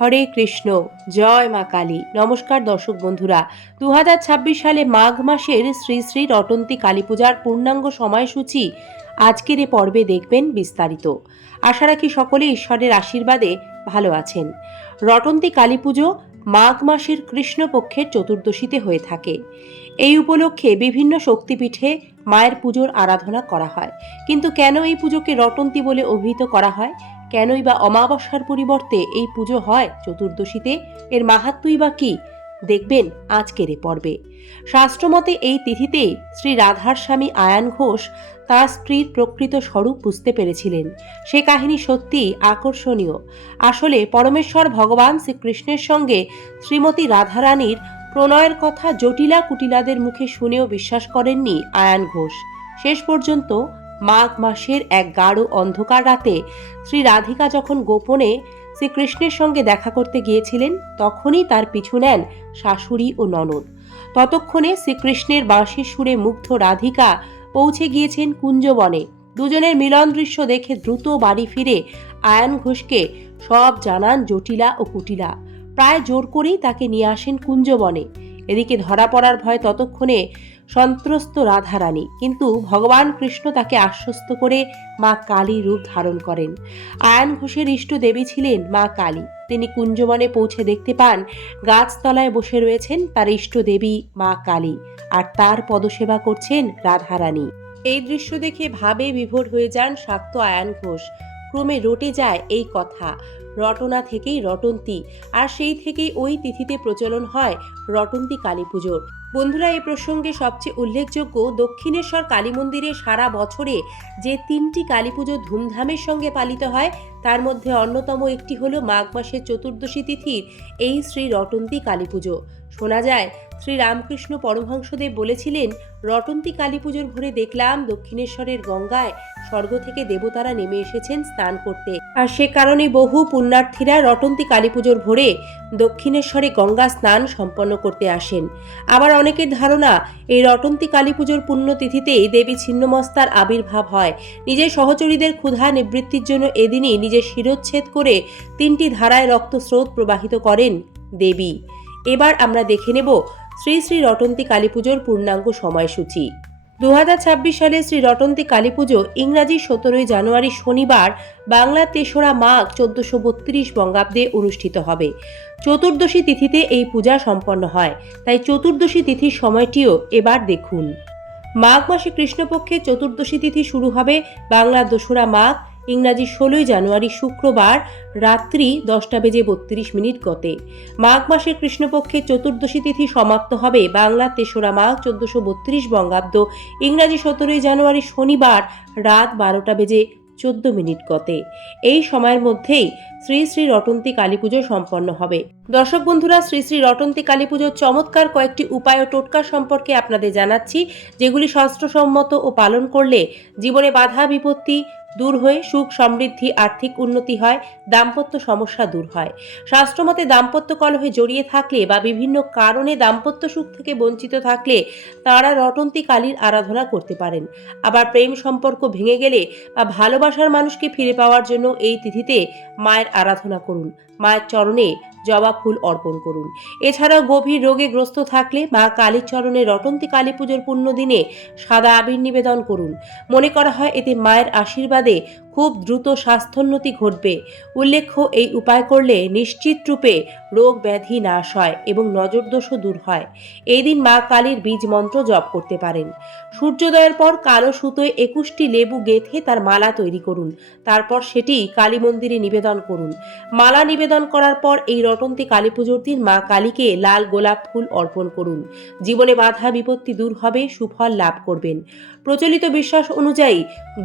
হরে কৃষ্ণ। জয় মা কালী। নমস্কার দর্শক বন্ধুরা, 2026 সালে মাঘ মাসের শ্রী শ্রী রটন্তী কালী পূজার পূর্ণাঙ্গ সময়সূচি আজকের এ পর্বে দেখবেন বিস্তারিত। আশা রাখি সকলে ঈশ্বরের আশীর্বাদে ভালো আছেন। রটন্তী কালী পুজো মাঘ মাসের কৃষ্ণপক্ষের চতুর্দশীতে হয়ে থাকে। এই উপলক্ষে বিভিন্ন শক্তিপীঠে মায়ের পুজোর আরাধনা করা হয়। কিন্তু কেন এই পুজোকে রটন্তী বলে অভিহিত করা হয়? কেনই বা অমাবস্যার পরিবর্তে এই পুজো হয় চতুর্দশীতে? এর মাহাত্ম্যই বা কি? দেখবেন আজকের এ পর্বে। শাস্ত্রমতে এই তিথিতে শ্রী রাধার স্বামী আয়ান ঘোষ তার স্ত্রীর প্রকৃত স্বরূপ বুঝতে পেরেছিলেন। সে কাহিনী সত্যি আকর্ষণীয়। আসলে পরমেশ্বর ভগবান শ্রীকৃষ্ণের সঙ্গে শ্রীমতী রাধারানীর প্রণয়ের কথা জটিলা কুটিলাদের মুখে শুনেও বিশ্বাস করেননি আয়ান ঘোষ। শেষ পর্যন্ত মাঘ মাসের এক গাঢ় অন্ধকার রাতে শ্রী রাধিকা যখন গোপনে শ্রীকৃষ্ণের সঙ্গে দেখা করতে গিয়েছিলেন, তখনই তার পিছু নেন শাশুড়ি ও ননদ। ততক্ষণে শ্রীকৃষ্ণের বাঁশির সুরে মুগ্ধ রাধিকা পৌঁছে গিয়েছেন কুঞ্জবনে। দুজনের মিলন দৃশ্য দেখে দ্রুত বাড়ি ফিরে আয়ান ঘোষকে সব জানান জটিলা ও কুটিলা। প্রায় জোর করেই তাকে নিয়ে আসেন কুঞ্জবনে। এদিকে ধরা পড়ার ভয়ে ততক্ষণে সন্ত্রস্ত রাধারানী, কিন্তু ভগবান কৃষ্ণ তাকে আশ্বস্ত করে মা কালী রূপ ধারণ করেন। আয়ান ঘোষের ইষ্ট দেবী ছিলেন মা কালী। তিনি কুঞ্জবনে পৌঁছে দেখতে পান গাছতলায় বসে রয়েছেন তার ইষ্ট দেবী মা কালী, আর তার পদসেবা করছেন রাধারানী। এই দৃশ্য দেখে ভাবে বিভোর হয়ে যান শাক্ত আয়ান ঘোষ। ক্রমে রটে যায় এই কথা, রটনা থেকেই রটন্তী, আর সেই থেকেই ওই তিথিতে প্রচলন হয় রটন্তী কালী পুজোর। বন্ধুরা, এই প্রসঙ্গে সবচেয়ে উল্লেখযোগ্য দক্ষিণেশ্বর কালী মন্দিরে সারা বছরে যে 3টি কালী পুজো ধুমধামের সঙ্গে পালিত হয়, তার মধ্যে অন্যতম একটি হলো মাঘ মাসের চতুর্দশী তিথির এই শ্রী রটন্তী কালী পুজো। শোনা যায় শ্রী রামকৃষ্ণ পরমহংসদেব বলেছিলেন, রটন্তী কালী পুজোর ভোরে দেখলাম দক্ষিণেশ্বরের গঙ্গায় স্বর্গ থেকে দেবতারা নেমে এসেছেন স্নান করতে, আর সে কারণে বহু পুণ্যার্থীরা রটন্তী কালী পুজোর ভোরে দক্ষিণেশ্বরে গঙ্গা স্নান সম্পন্ন করতে আসেন। আবার অনেকের ধারণা এই রটন্তী কালী পুজোর পুণ্যতিথিতে দেবী ছিন্নমস্তার আবির্ভাব হয়। নিজের সহচরীদের ক্ষুধা নিবৃত্তির জন্য এদিনই নিজের শিরোচ্ছেদ করে 3টি ধারায় রক্তস্রোত প্রবাহিত করেন দেবী। এবার আমরা দেখে নেব শ্রী শ্রী রটন্তী কালী পুজোর পূর্ণাঙ্গ সময়সূচি। 2026 সালে শ্রী রটন্তী কালী পুজো ইংরাজি 17 জানুয়ারি শনিবার, বাংলা 3রা মাঘ 1432 বঙ্গাব্দে অনুষ্ঠিত হবে। চতুর্দশী তিথিতে এই পূজা সম্পন্ন হয়, তাই চতুর্দশী তিথির সময়টিও এবার দেখুন। মাঘ মাসে কৃষ্ণপক্ষের চতুর্দশী তিথি শুরু হবে বাংলা 2রা মাঘ, ইংরাজি 16 জানুয়ারি শুক্রবার রাত্রি 10:32 গতে। মাঘ মাসের কৃষ্ণপক্ষের চতুর্দশী তিথি সমাপ্ত হবে বাংলা 3রা মাঘ 1432 বঙ্গাব্দ, ইংরাজি 17 জানুয়ারি শনিবার রাত 12:14 গতে। এই সময়ের মধ্যেই শ্রী শ্রী রটন্তী কালী পুজো সম্পন্ন হবে। দর্শক বন্ধুরা, শ্রী শ্রী রটন্তী কালী পুজোর চমৎকার কয়েকটি উপায় ও টোটকা সম্পর্কে আপনাদের জানাচ্ছি, যেগুলি শাস্ত্রসম্মত ও পালন করলে জীবনে বাধা বিপত্তি দূর হয়ে সুখ সমৃদ্ধি আর্থিক উন্নতি হয়, দাম্পত্য সমস্যা দূর হয়। শাস্ত্রমতে দাম্পত্য কলহে জড়িয়ে থাকলে বা বিভিন্ন কারণে দাম্পত্য সুখ থেকে বঞ্চিত থাকলে তাঁরা রটন্তী কালীর আরাধনা করতে পারেন। আবার প্রেম সম্পর্ক ভেঙে গেলে বা ভালোবাসার মানুষকে ফিরে পাওয়ার জন্য এই তিথিতে মায়ের আরাধনা করুন, মায়ের চরণে জবা ফুল অর্পণ করুন। এছাড়াও গভীর রোগে গ্রস্ত থাকলে মা কালীর চরণে রটন্তী কালী পুজোর পুণ্য দিনে সাদা আবির নিবেদন করুন। মনে করা হয় এতে মায়ের আশীর্বাদে খুব দ্রুত স্বাস্থ্যোন্নতি ঘটবে। উল্লেখ্য, এই উপায় করলে নিশ্চিত রূপে রোগ ব্যাধি নাশ হয় এবং নজরদোষও দূর হয়। এই দিন মা কালীর বীজ মন্ত্র জপ করতে পারেন। সূর্যোদয়ের পর কালো সুতোয় 21টি লেবু গেঁথে তার মালা তৈরি করুন। তারপর সেটি কালী মন্দিরে নিবেদন করুন। মালা নিবেদন করার পর এই রটন্তী কালী পুজোর দিন মা কালীকে লাল গোলাপ ফুল অর্পণ করুন। জীবনে বাধা বিপত্তি দূর হবে, সুফল লাভ করবেন। প্রচলিত বিশ্বাস অনুযায়ী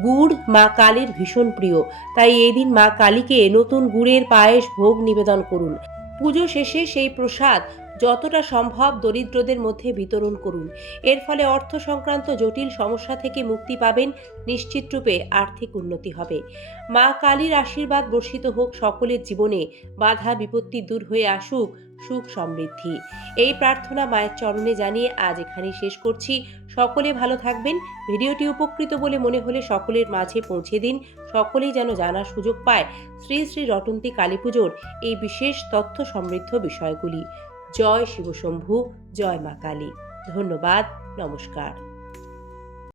গুড় মা কালীর ভীষণ প্রিয়, তাই এই দিন মা কালীকে নতুন গুড়ের পায়েস ভোগ নিবেদন করুন। পুজো শেষে সেই প্রসাদ যতটা সম্ভব দরিদ্রদের মধ্যে বিতরণ করুন। এর ফলে অর্থ সংক্রান্ত জটিল সমস্যা থেকে মুক্তি পাবেন, নিশ্চিতরূপে আর্থিক উন্নতি হবে। মা কালীর আশীর্বাদ বর্ষিত হোক সকলের জীবনে, বাধা বিপত্তি দূর হয়ে আসুক সুখ সমৃদ্ধি। এই প্রার্থনা মায়ের চরণে জানিয়ে আজ এখানেই শেষ করছি। সকলে ভালো থাকবেন। ভিডিওটি উপকৃত বলে মনে হলে সকলের মাঝে পৌঁছে দিন। সকলেই যেন জানার সুযোগ পায় শ্রী শ্রী রটন্তী কালী পুজোর এই বিশেষ তথ্য সমৃদ্ধ বিষয়গুলি। জয় শিবশম্ভু, জয় মা কালী। ধন্যবাদ, নমস্কার।